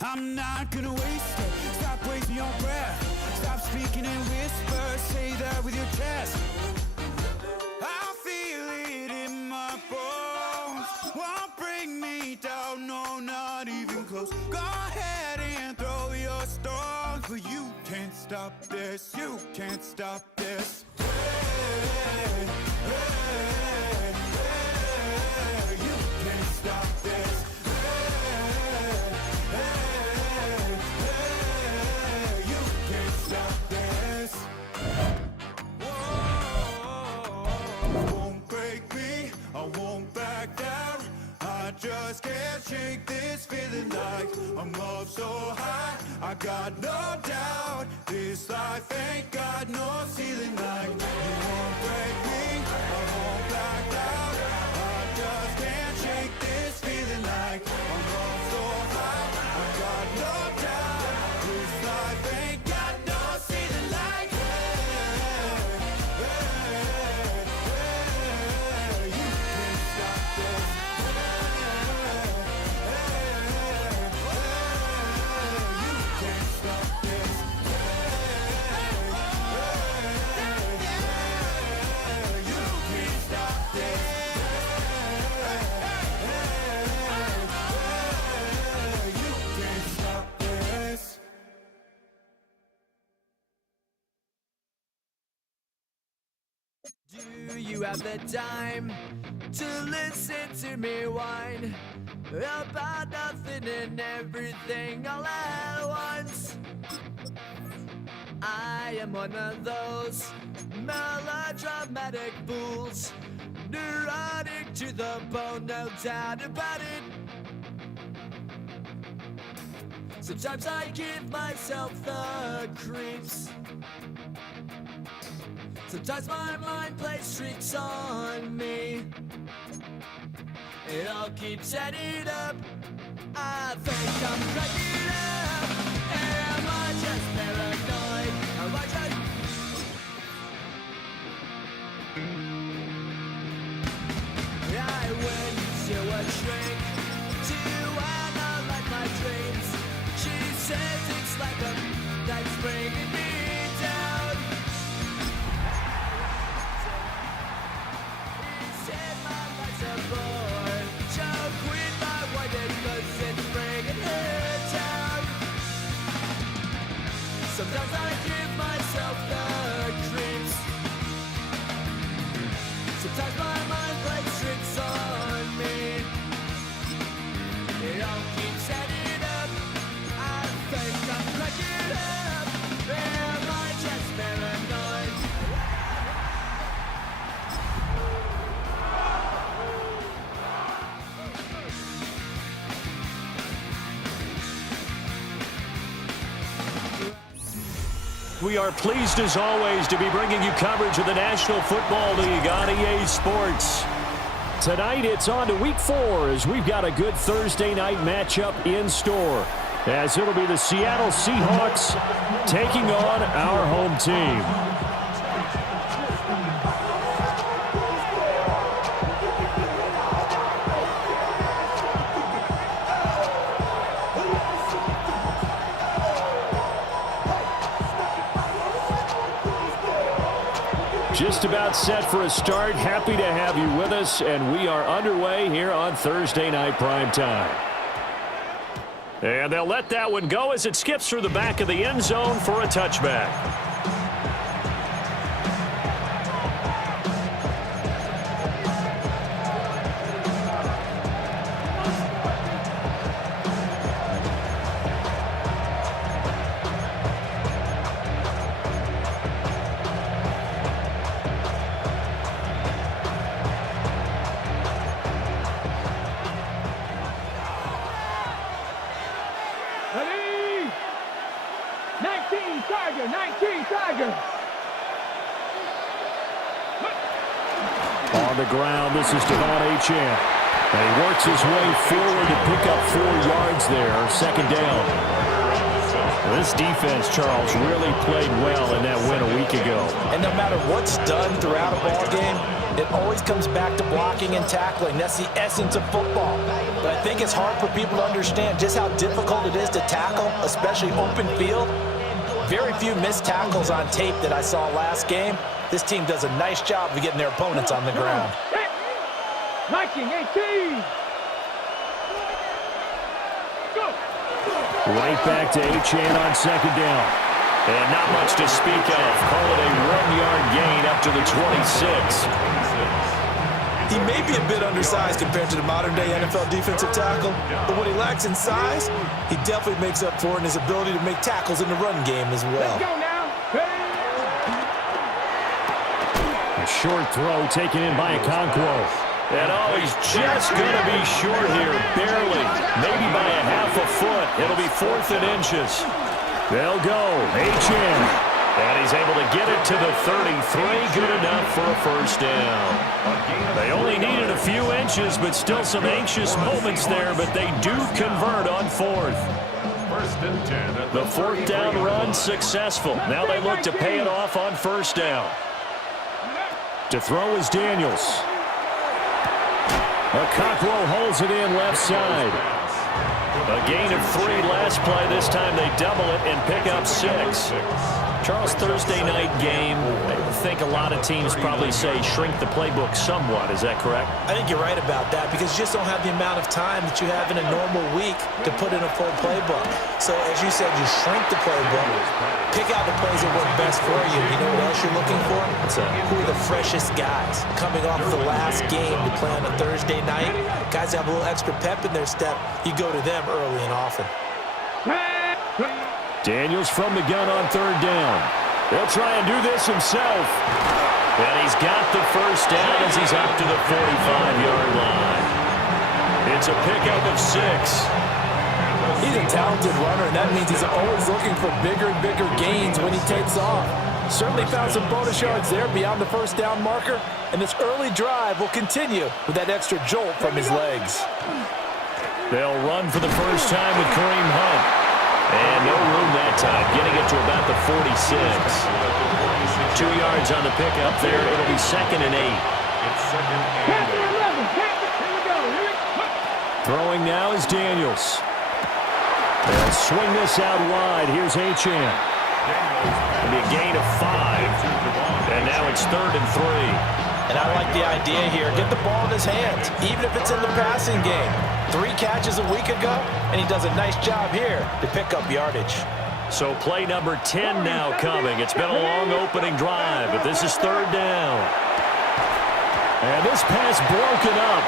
I'm not gonna waste it. Stop wasting your breath. Stop speaking in whispers. Say that with your chest. I feel it in my bones. Won't bring me down, no, not even close. Go ahead and throw your stones, but you can't stop this. You can't stop this. Hey, hey, hey, you can't stop this. Just can't shake this feeling like I'm up so high. I got no doubt this life ain't got no ceiling. Like you won't break me, I won't back down. I just can't shake this feeling like I'm up so high. I got no doubt this life ain't got no ceiling. Like you can't stop this. Do you have the time to listen to me whine about nothing and everything all at once? I am one of those melodramatic fools, neurotic to the bone, no doubt about it. Sometimes I give myself the creeps. Sometimes my mind plays tricks on me. It all keeps adding up. I think I'm cracking up. Am I just paranoid? Am I just... I went to a shrink to analyze my dreams. She says it's like a that's bringing me down. Sometimes I give myself the creeps. Sometimes my mind plays tricks on me. It all keeps adding up. I think I'm cracking up. Am I just paranoid? We are pleased as always to be bringing you coverage of the National Football League on EA Sports. Tonight it's on to Week 4 as we've got a good Thursday night matchup in store, as it'll be the Seattle Seahawks taking on our home team. Just about set for a start. Happy to have you with us, and we are underway here on Thursday Night Primetime. And they'll let that one go as it skips through the back of the end zone for a touchback. On the ground, this is Devon Achane. And he works his way forward to pick up 4 yards there, second down. This defense, Charles, really played well in that win a week ago. And no matter what's done throughout a ball game, it always comes back to blocking and tackling. That's the essence of football. But I think it's hard for people to understand just how difficult it is to tackle, especially open field. Very few missed tackles on tape that I saw last game. This team does a nice job of getting their opponents on the ground. 19-18. Right back to Achane on second down. And not much to speak of. Call it a 1-yard gain up to the 26. He may be a bit undersized compared to the modern-day NFL defensive tackle, but what he lacks in size, he definitely makes up for in his ability to make tackles in the run game as well. Let's go now. A short throw taken in by Okonkwo. And oh, he's just going to be short here, barely. Maybe by a half a foot. It'll be 4th and inches. They'll go. Achane. And he's able to get it to the 33. Good enough for a first down. They only needed a few inches, but still some anxious moments there, but they do convert on 4th. The 4th down run successful. Now they look to pay it off on first down. To throw is Daniels. Okonkwo holds it in left side. A gain of 3 last play. This time they double it and pick up 6. Charles, Thursday night game, I think a lot of teams probably say shrink the playbook somewhat. Is that correct? I think you're right about that because you just don't have the amount of time that you have in a normal week to put in a full playbook. So as you said, you shrink the playbook, pick out the plays that work best for you. You know what else you're looking for? Who are the freshest guys coming off the last game to play on a Thursday night? Guys that have a little extra pep in their step, you go to them early and often. Daniels from the gun on 3rd down. He'll try and do this himself. And he's got the first down as he's up to the 45-yard line. It's a pickup of 6. He's a talented runner, and that means he's always looking for bigger and bigger gains when he takes off. Certainly found some bonus yards there beyond the first down marker, and this early drive will continue with that extra jolt from his legs. They'll run for the first time with Kareem Hunt. And no room that time, getting it to about the 46. 2 yards on the pickup there. It'll be 2nd and 8. Throwing now is Daniels. They'll swing this out wide. Here's Achane. It'll be a gain of 5. And now it's 3rd and 3. And I like the idea here. Get the ball in his hands, even if it's in the passing game. 3 catches a week ago, and he does a nice job here to pick up yardage. So play number 10 now coming. It's been a long opening drive, but this is 3rd down. And this pass broken up.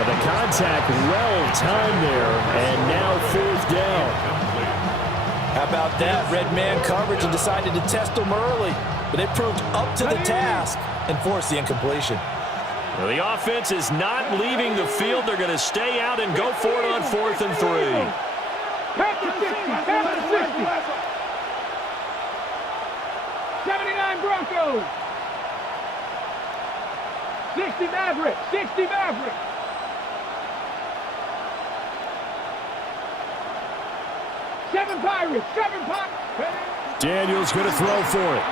And the contact well timed there, and now 4th down. How about that? Red man coverage and decided to test them early, but they proved up to the task and forced the incompletion. Well, the offense is not leaving the field. They're going to stay out and go for it on 4th and 3. Pass to 60. 79 Broncos. 60 Mavericks. 60 Mavericks. Seven Pirates. Daniels going to throw for it.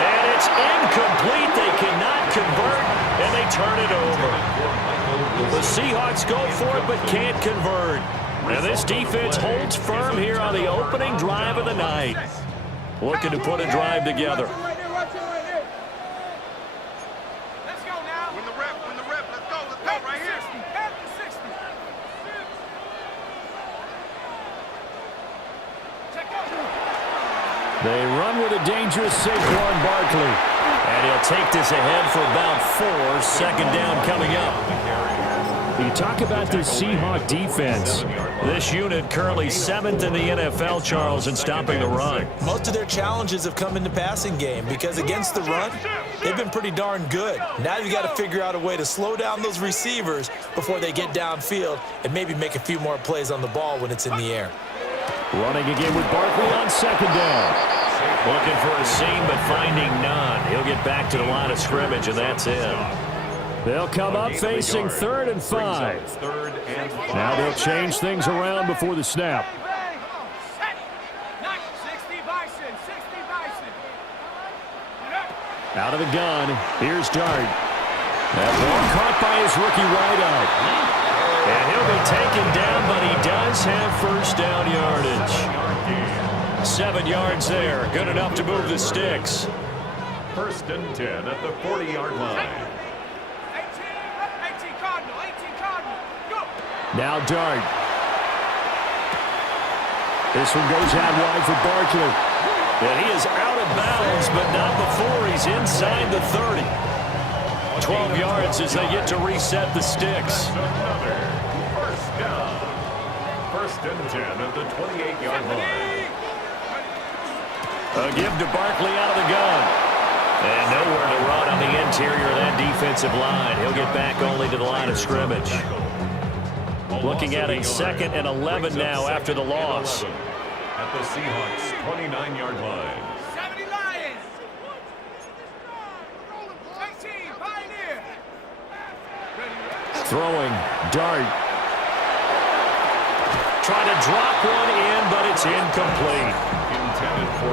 And it's incomplete. They cannot convert, and they turn it over. The Seahawks go for it, but can't convert. And this defense holds firm here on the opening drive of the night. Looking to put a drive together. Let's go now. Win the rep, let's go right here. Back to 60. They run with a dangerous Saquon Barkley. And he'll take this ahead for about 4. 2nd down coming up. You talk about this Seahawk defense. This unit currently 7th in the NFL, Charles, in stopping the run. Most of their challenges have come in the passing game because against the run, they've been pretty darn good. Now you've got to figure out a way to slow down those receivers before they get downfield and maybe make a few more plays on the ball when it's in the air. Running again with Barkley on 2nd down. Looking for a seam, but finding none. He'll get back to the line of scrimmage, and that's it. They'll come up facing 3rd and 5. Now they'll change things around before the snap. Out of the gun, here's Dart. That ball caught by his rookie wideout. And he'll be taken down, but he does have first down yardage. 7 yards there, good enough to move the sticks. 1st and 10 at the 40-yard line. 18 Cardinal, 18 Cardinal. Go. Now Dart. This one goes out wide for Barkley. And he is out of bounds, but not before he's inside the 30. 12 yards as they get to reset the sticks. Another 1st down. 1st and 10 at the 28-yard line. A give to Barkley out of the gun. And nowhere to run on the interior of that defensive line. He'll get back only to the line of scrimmage. Looking at a 2nd and 11 now after the loss. At the Seahawks' 29-yard line. 70 Lions. 18 Pioneer. Throwing, Dart. Trying to drop one in, but it's incomplete.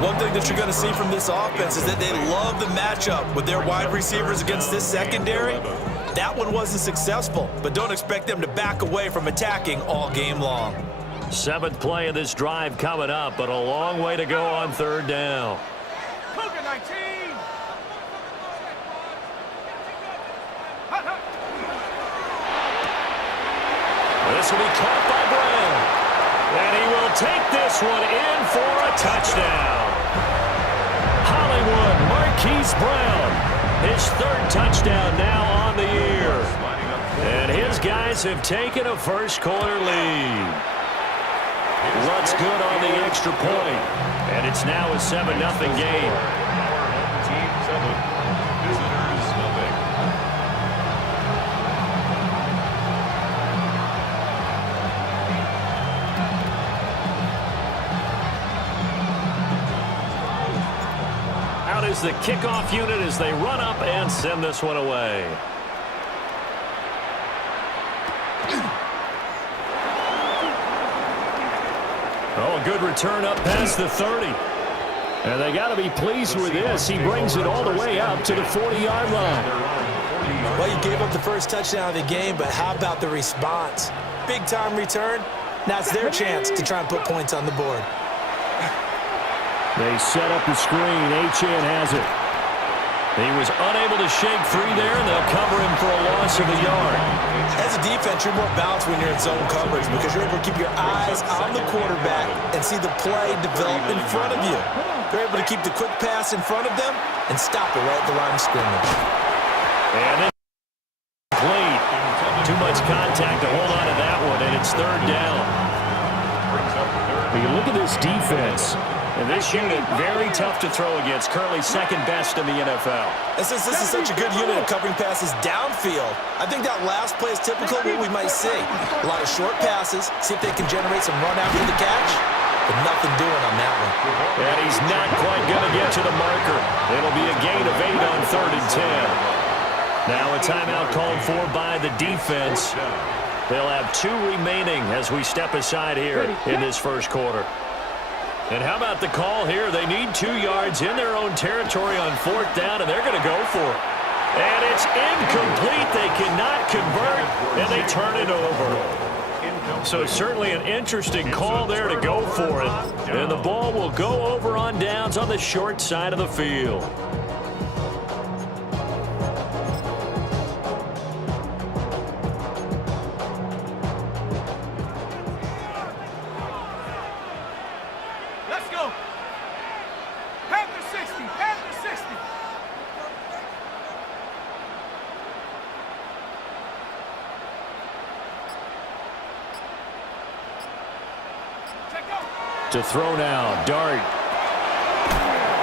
One thing that you're going to see from this offense is that they love the matchup with their wide receivers against this secondary. That one wasn't successful, but don't expect them to back away from attacking all game long. 7th play of this drive coming up, but a long way to go on 3rd down. Cougar 19. This will be caught by Brown. And he will take this one in for a touchdown. Hollywood Marquise Brown, his 3rd touchdown now on the year. And his guys have taken a first-quarter lead. Looks good on the extra point. And it's now a 7-0 game. Team 7, visitors nothing. Out is the kickoff unit as they run up and send this one away. Oh, a good return up past the 30. And they got to be pleased with this. He brings it all the way up to the 40-yard line. Well, you gave up the first touchdown of the game, but how about the response? Big-time return. Now it's their chance to try and put points on the board. They set up the screen. Achane has it. He was unable to shake free there, and they'll cover him for a loss of a yard. As a defense, you're more balanced when you're in zone coverage because you're able to keep your eyes on the quarterback and see the play develop in front of you. They're able to keep the quick pass in front of them and stop it right at the line of scrimmage. And then complete. Too much contact to hold on to that one, and it's 3rd down. You look at this defense. And this unit, very tough to throw against. Currently 2nd best in the NFL. And since this is such a good unit of covering passes downfield, I think that last play is typical of what we might see. A lot of short passes, see if they can generate some run after the catch, but nothing doing on that one. And he's not quite going to get to the marker. It'll be a gain of 8 on 3rd and 10. Now a timeout called for by the defense. They'll have 2 remaining as we step aside here in this first quarter. And how about the call here? They need 2 yards in their own territory on 4th down, and they're going to go for it. And it's incomplete. They cannot convert, and they turn it over. So certainly an interesting call there to go for it. And the ball will go over on downs on the short side of the field. To throw now, Dart.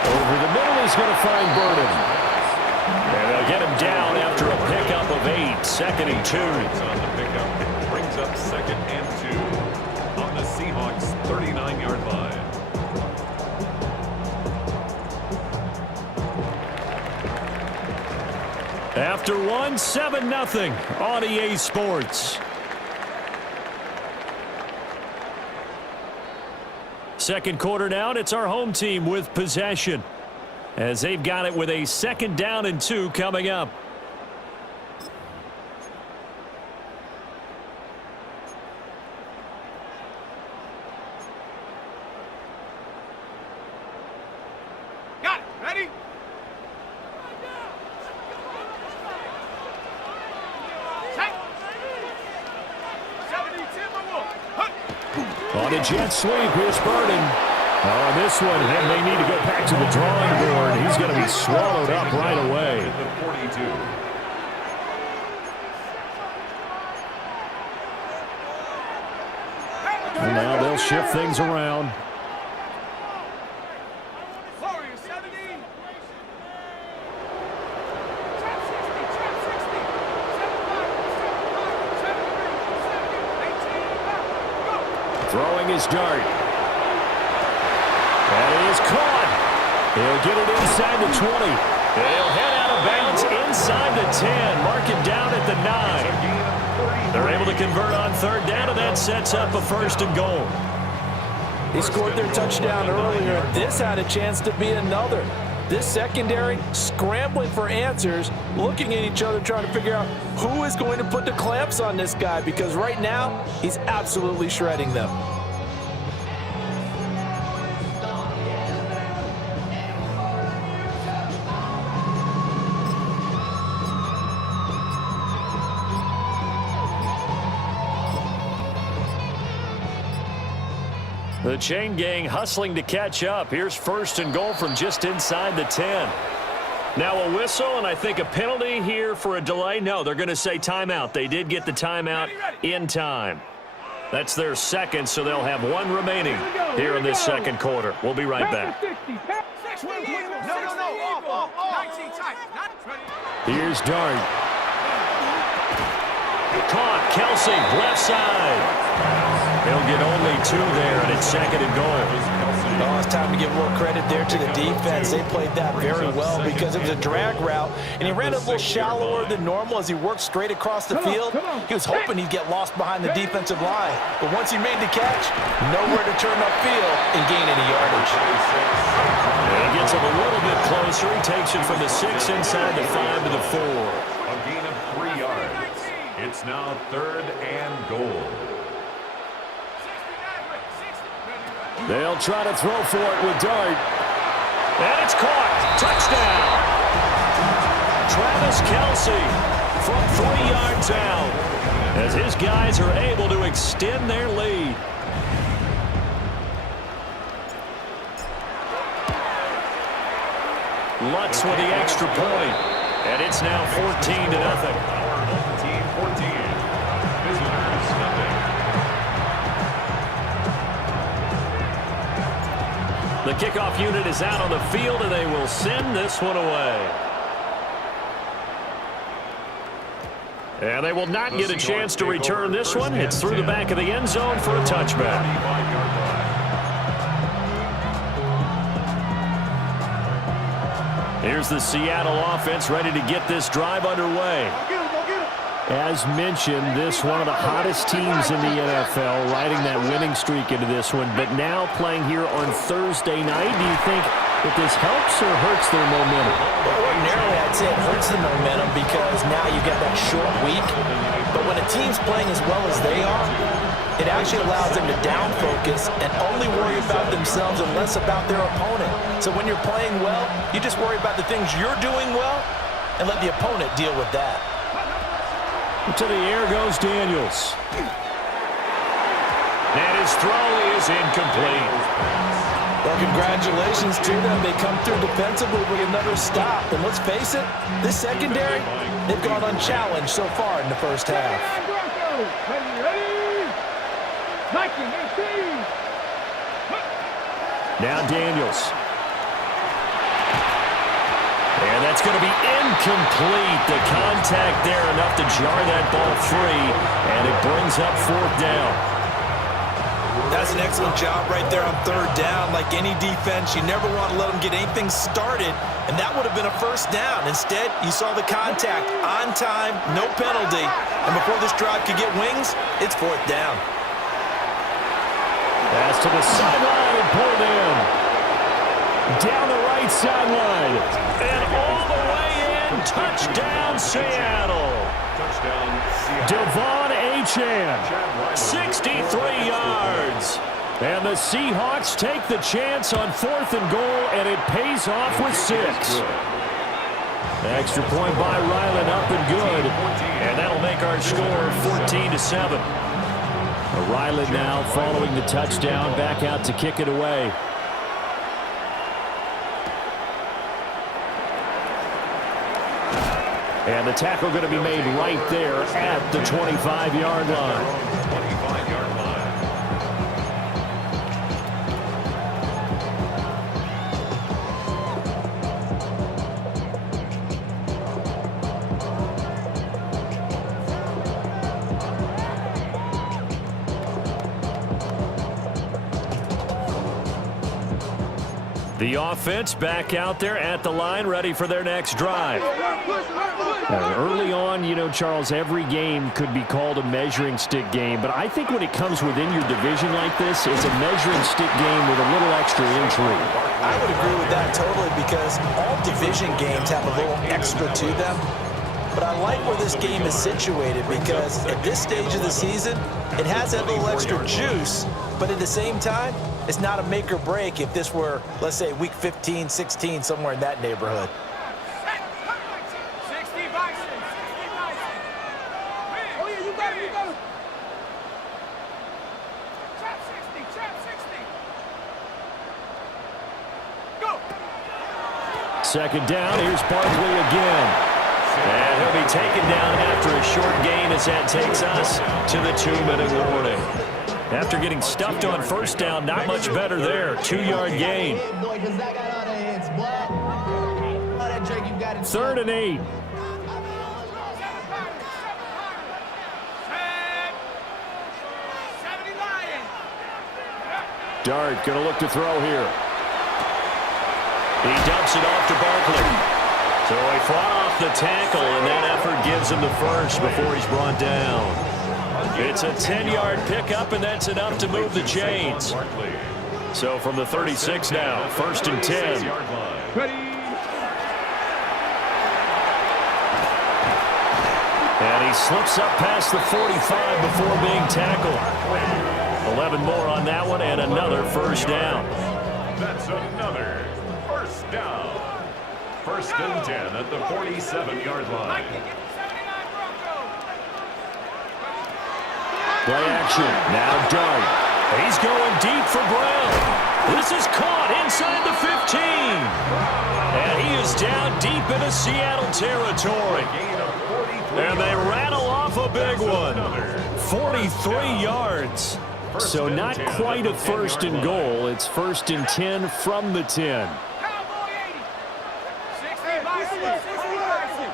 Over the middle, he's going to find Burden. And they'll get him down after a pickup of 8, 2nd and 2. On the pickup, brings up 2nd and 2 on the Seahawks' 39-yard line. After one, 7-0 on EA Sports. Second quarter now, and it's our home team with possession. as they've got it with a 2nd down and 2 coming up. Got it. Ready? Set. 70 Timberwolves. On a jet sweep, here's Burden. On this one, and they need to go back to the drawing board. He's going to be swallowed up right away. The 42. And now they'll shift things around. Warriors 70. Throwing his dart. That is caught. He'll get it inside the 20. He'll head out of bounds inside the 10. Mark it down at the 9. They're able to convert on 3rd down, and that sets up a 1st and goal. They scored their touchdown earlier. This had a chance to be another. This secondary scrambling for answers, looking at each other, trying to figure out who is going to put the clamps on this guy, because right now he's absolutely shredding them. The chain gang hustling to catch up. Here's 1st and goal from just inside the 10. Now a whistle, and I think a penalty here for a delay. No, they're going to say timeout. They did get the timeout in time. That's their 2nd, so they'll have 1 remaining here in this 2nd quarter. We'll be right back. 60. No. Off. 19 tight. Here's Dart. Caught. Kelsey, left side. He'll get only 2 there, and it's 2nd and goal. Oh, it's time to give a little credit there to the defense. They played that very well because it was a drag route, and he ran a little shallower than normal as he worked straight across the field. He was hoping he'd get lost behind the defensive line, but once he made the catch, nowhere to turn upfield and gain any yardage. He gets him a little bit closer. He takes it from the 6 inside the 5 to the 4. A gain of 3 yards. It's now 3rd and goal. They'll try to throw for it with Dart. And it's caught. Touchdown. Travis Kelsey from 3 yards out as his guys are able to extend their lead. Lutz with the extra point. And it's now 14-0. Team 14. Visitors nothing. The kickoff unit is out on the field, and they will send this one away. And they will not get a chance to return this one. It's through the back of the end zone for a touchback. Here's the Seattle offense ready to get this drive underway. As mentioned, this one of the hottest teams in the NFL, riding that winning streak into this one, but now playing here on Thursday night. Do you think that this helps or hurts their momentum? Well, ordinarily, I'd say it hurts the momentum because now you get that short week. But when a team's playing as well as they are, it actually allows them to down focus and only worry about themselves and less about their opponent. So when you're playing well, you just worry about the things you're doing well and let the opponent deal with that. To the air goes Daniels. And his throw is incomplete. Well, congratulations to them. They come through defensively with another stop. And let's face it, this secondary, they've gone unchallenged so far in the first half. Now Daniels. And that's going to be incomplete. The contact there enough to jar that ball free, and it brings up 4th down. That's an excellent job right there on 3rd down. Like any defense, you never want to let them get anything started, and that would have been a 1st down. Instead, you saw the contact on time, no penalty, and before this drive could get wings, it's 4th down. Pass to the sideline and pulled in. Down the right sideline. And all the way in. Touchdown, Seattle. Touchdown, Seattle. Devon Achane, 63 yards. And the Seahawks take the chance on 4th and goal, and it pays off with 6. Extra point by Ryland, up and good. And that'll make our score 14-7. Ryland now following the touchdown, back out to kick it away. And the tackle going to be made right there at the 25-yard line. 25-yard line. The offense back out there at the line, ready for their next drive. Early on, you know, Charles, every game could be called a measuring stick game, but I think when it comes within your division like this, it's a measuring stick game with a little extra intrigue. I would agree with that totally, because all division games have a little extra to them. But I like where this game is situated, because at this stage of the season, it has that little extra juice, but at the same time, it's not a make or break if this were, let's say, week 15, 16, somewhere in that neighborhood. 60 Bison. 60 Bison. Oh, yeah, you got it, you got it. Trap 60. Trap 60. Go. Second down, here's Barkley again. And he'll be taken down after a short gain as that takes us to the 2-minute warning. After getting stuffed on first down, not much better there. 2-yard gain. 3rd and 8. Dart going to look to throw here. He dumps it off to Barkley. So he fought off the tackle, and that effort gives him the first before he's brought down. It's a 10-yard pickup, and that's enough to move the chains. So from the 36 now, 1st and 10. And he slips up past the 45 before being tackled. 11 more on that one, and another first down. That's another first down. 1st and 10 at the 47-yard line. Play action. Now Dart. He's going deep for Brown. This is caught inside the 15. And he is down deep into Seattle territory. And they rattle off a big one. 43 yards. So not quite a 1st and goal. It's 1st and 10 from the 10. Cowboy 80. 60 Bison. 60 Bison.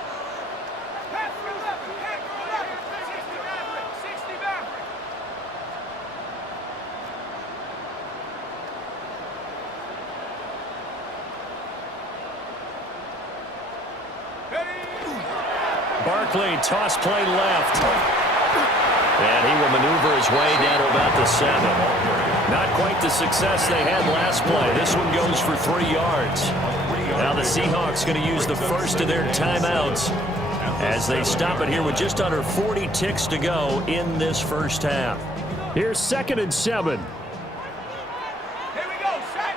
Pass for 11. Pass for 11. 60 Maverick. 60 Maverick. Barkley, toss play left. And he will maneuver his way down to about the 7. Not quite the success they had last play. This one goes for 3 yards. Now the Seahawks going to use the first of their timeouts as they stop it here with just under 40 ticks to go in this first half. Here's 2nd and 7. Here we go. Set.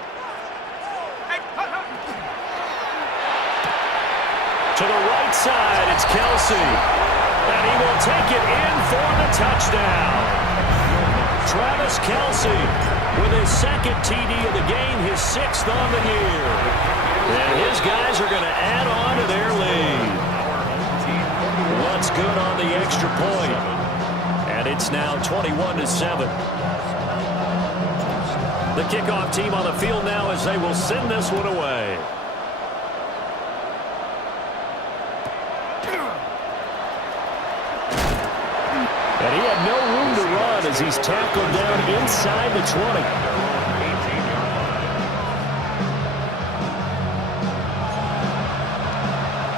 Hey, To the right side, it's Kelsey. And he will take it in for the touchdown. Travis Kelsey with his 2nd TD of the game, his 6th on the year. And his guys are going to add on to their lead. What's good on the extra point? And it's now 21-7. The kickoff team on the field now as they will send this one away. And he had no room to run as he's tackled down inside the 20.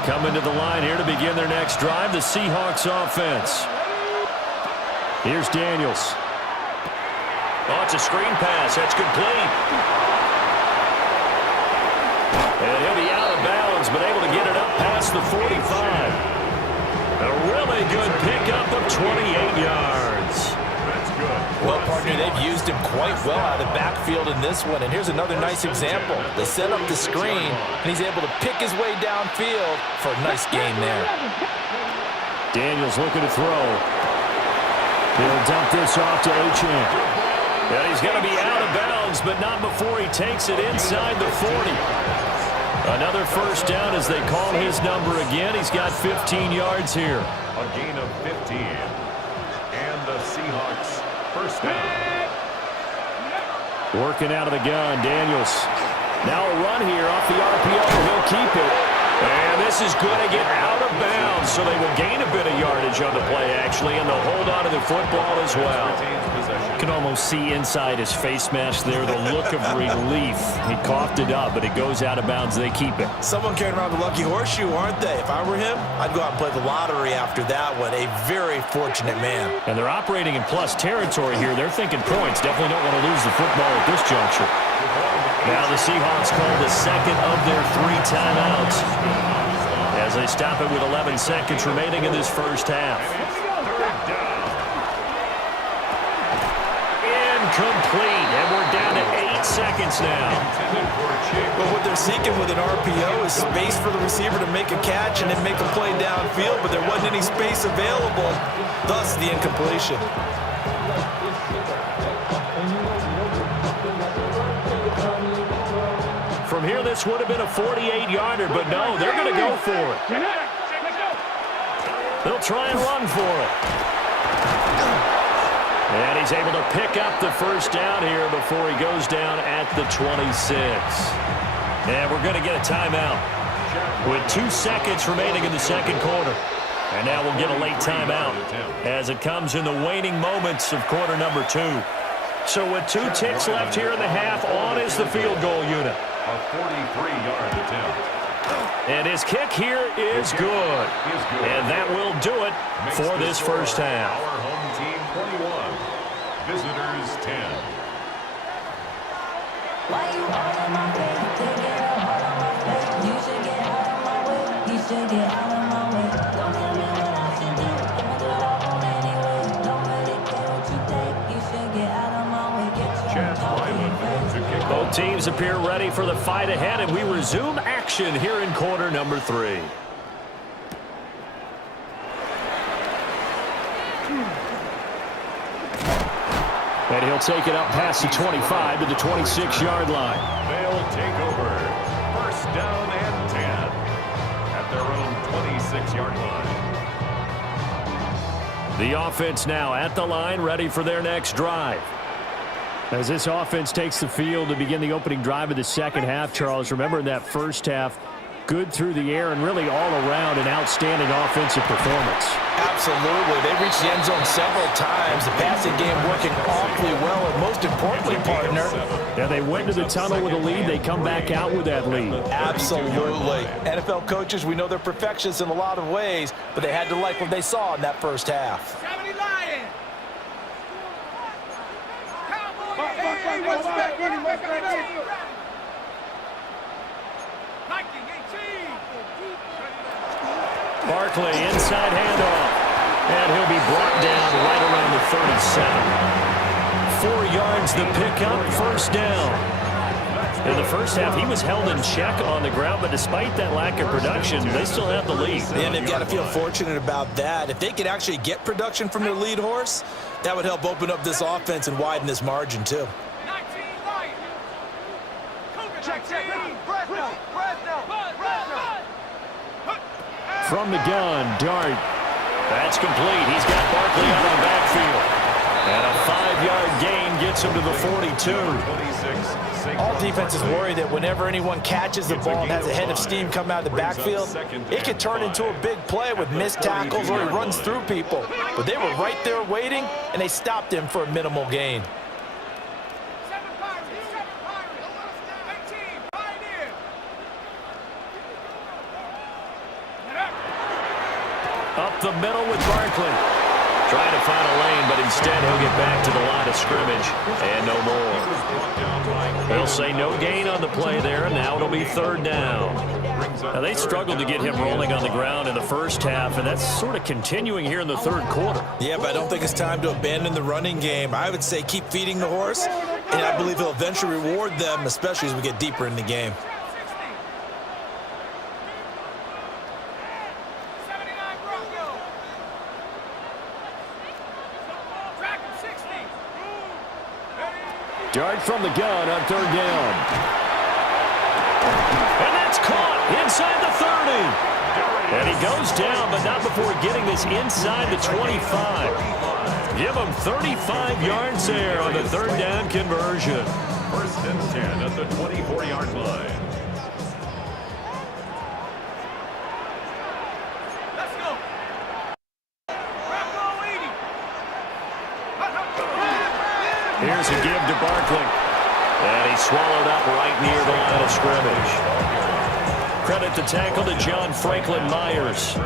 Coming to the line here to begin their next drive, the Seahawks offense. Here's Daniels. Oh, it's a screen pass. That's complete. And he'll be out of bounds, but able to get it up past the 45. A really good pickup of 28 yards. That's good. Well, partner, they've used him quite well out of the backfield in this one. And here's another nice example. They set up the screen, and he's able to pick his way downfield for a nice gain there. Daniels looking to throw. He'll dump this off to Achane. And he's going to be out of bounds, but not before he takes it inside the 40. Another first down as they call his number again. He's got 15 yards here. A gain of 15. And the Seahawks first down. Working out of the gun, Daniels. Now a run here off the RPO. He'll keep it. And this is going to get out of bounds, so they will gain a bit of yardage on the play, actually, and they'll hold on to the football as well. You can almost see inside his face mask there the look of relief. He coughed it up, but it goes out of bounds. They keep it. Someone carrying around the lucky horseshoe, aren't they? If I were him, I'd go out and play the lottery after that one. A very fortunate man. And they're operating in plus territory here. They're thinking points. Definitely don't want to lose the football at this juncture. Now the Seahawks call the second of their 3 timeouts as they stop it with 11 seconds remaining in this first half. Incomplete, and we're down to 8 seconds now. But what they're seeking with an RPO is space for the receiver to make a catch and then make a play downfield, but there wasn't any space available, thus the incompletion. From here, this would have been a 48-yarder, but no, they're going to go for it. They'll try and run for it. And he's able to pick up the first down here before he goes down at the 26. And we're going to get a timeout with 2 seconds remaining in the second quarter. And now we'll get a late timeout as it comes in the waning moments of quarter number 2. So with 2 ticks left here in the half, on is the field goal unit. A 43-yard attempt. And his kick here is good. And that will do it for this first half. Our home team 21. Visitors 10. Why you all in my face? Take it up out of my face. You should get out of my way. You should get out of my way. Don't tell me what I should do. I'ma do it all anyway. Don't really care what you think. You should get out of my way. Get your Chance Lyman to kick off. Both teams appear ready for the fight ahead, and we resume action here in quarter number 3. And he'll take it up past the 25 to the 26-yard line. They'll take over. First down and 10 at their own 26-yard line. The offense now at the line, ready for their next drive. As this offense takes the field to begin the opening drive of the second half, Charles, remember in that first half, good through the air and really all around an outstanding offensive performance. Absolutely. They reached the end zone several times. The passing game working awfully well, and most importantly, partner. Yeah, they went to the tunnel with a lead. They come back out with that lead. Absolutely. NFL coaches, we know they're perfectionists in a lot of ways, but they had to like what they saw in that first half. 70 Lions. Hey, what's back? Barkley, inside handoff. And he'll be brought down right around the 37. 4 yards the pickup, first down. In the first half, he was held in check on the ground, but despite that lack of production, they still have the lead. And they've got to feel fortunate about that. If they could actually get production from their lead horse, that would help open up this offense and widen this margin, too. 19 Lions. Check. Fresno. From the gun, Dart. That's complete. He's got Barkley out of the backfield. And a 5-yard gain gets him to the 42. All defenses worry that whenever anyone catches the ball and has a head of steam come out of the backfield, it could turn into a big play with missed tackles or he runs through people. But they were right there waiting, and they stopped him for a minimal gain. 7 Pirates. 18 Pioneer. Up the middle with Barkley. Trying to find a lane, but instead he'll get back to the line of scrimmage and no more. They'll say no gain on the play there, and now it'll be third down. Now, they struggled to get him rolling on the ground in the first half, and that's sort of continuing here in the third quarter. Yeah, but I don't think it's time to abandon the running game. I would say keep feeding the horse, and I believe he'll eventually reward them, especially as we get deeper in the game. Dart from the gun on third down. And that's caught inside the 30. And he goes down, but not before getting this inside the 25. Give him 35 yards there on the third down conversion. First and 10 at the 24-yard line. Here's a give to Barkley. And he's swallowed up right near the line of scrimmage. Credit the tackle to John Franklin Myers.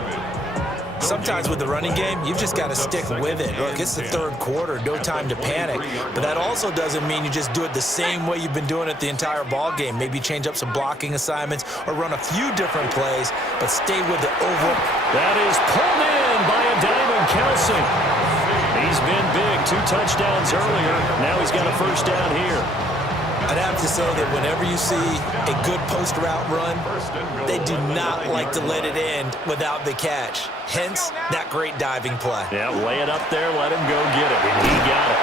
Sometimes with the running game, you've just got to stick with it. Look, it's the third quarter, no time to panic. But that also doesn't mean you just do it the same way you've been doing it the entire ball game. Maybe change up some blocking assignments or run a few different plays, but stay with the overall. That is pulled in by a Diamond Kelsey. He's been big, 2 touchdowns earlier. Now he's got a first down here. I'd have to say that whenever you see a good post route run, they do not like to let it end without the catch. Hence, that great diving play. Yeah, lay it up there, let him go get it. And he got it.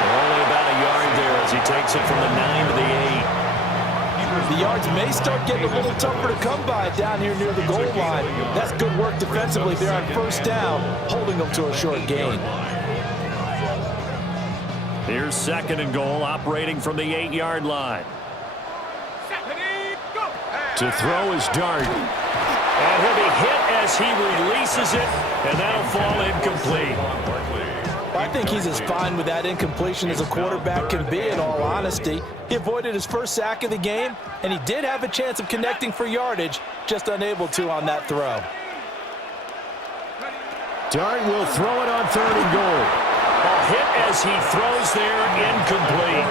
Only about a yard there as he takes it from the 9 to the 8. The yards may start getting a little tougher to come by down here near the goal line. That's good work defensively there on first down, holding them to a short gain. Here's second and goal, operating from the 8-yard line. To throw is Dart. And he'll be hit as he releases it, and that'll fall incomplete. I think he's as fine with that incompletion as a quarterback can be, in all honesty. He avoided his first sack of the game, and he did have a chance of connecting for yardage, just unable to on that throw. Dart will throw it on third and goal. A hit as he throws there, incomplete.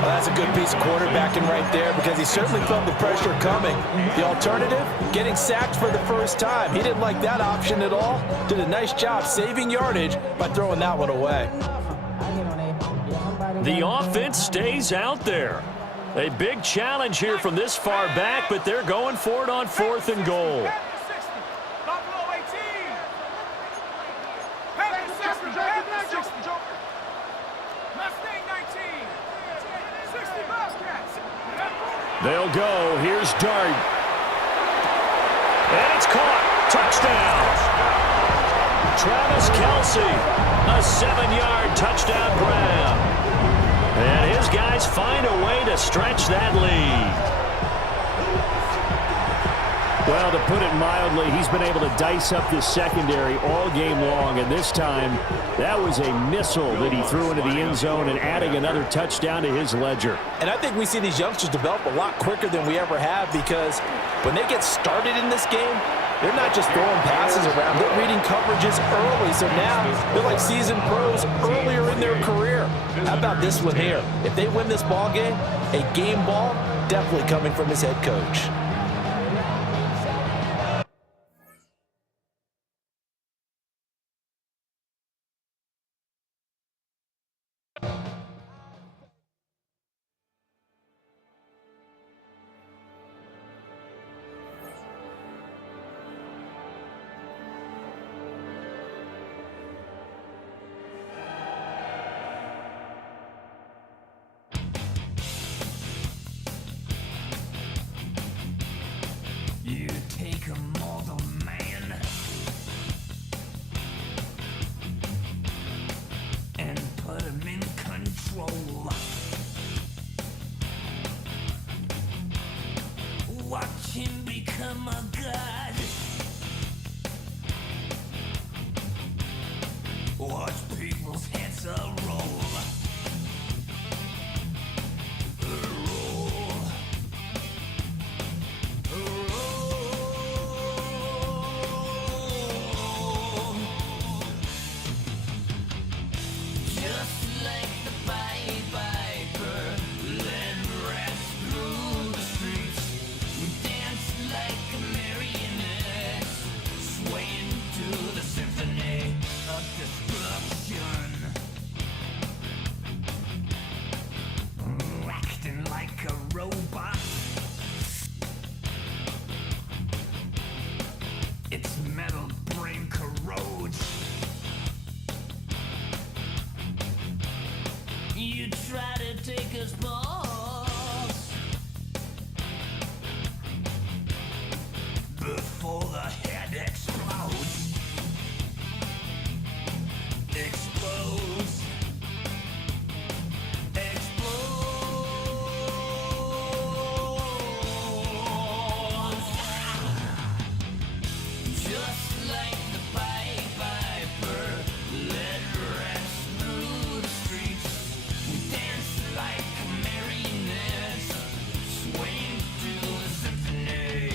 Well, that's a good piece of quarterbacking right there because he certainly felt the pressure coming. The alternative, getting sacked for the first time. He didn't like that option at all. Did a nice job saving yardage by throwing that one away. The offense stays out there. A big challenge here from this far back, but they're going for it on fourth and goal. They'll go. Here's Dart. And it's caught. Touchdown. Travis Kelce. A 7-yard touchdown grab. And his guys find a way to stretch that lead. Well, to put it mildly, he's been able to dice up this secondary all game long, and this time that was a missile that he threw into the end zone and adding another touchdown to his ledger. And I think we see these youngsters develop a lot quicker than we ever have because when they get started in this game, they're not just throwing passes around, they're reading coverages early, so now they're like seasoned pros earlier in their career. How about this one here? If they win this ball game, a game ball definitely coming from his head coach. metal brain corrodes. You try to take us balls Before the head explodes. Explodes. Explodes. just like the Pied Piper, led rats through the streets. We dance like marionettes, swaying to the symphony.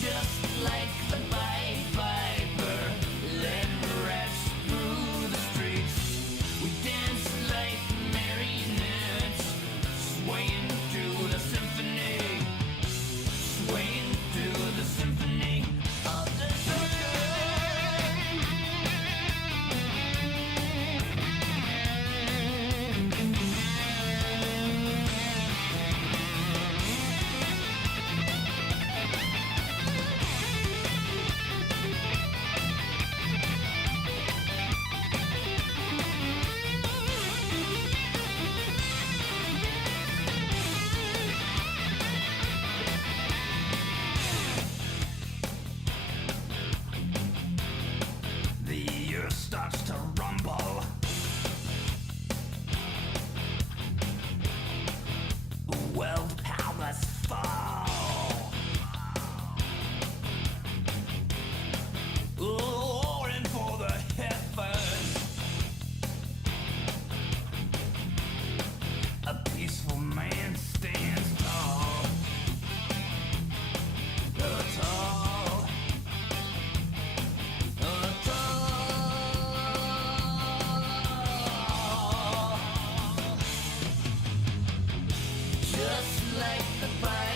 Just like the Pied Piper, led rats through the streets. We dance like marionettes, swaying to the symphony. Swaying to the symphony of the The earth starts to rumble. World powers fall. Roaring for the heavens. A peaceful man stands tall. Tall. just like the Pied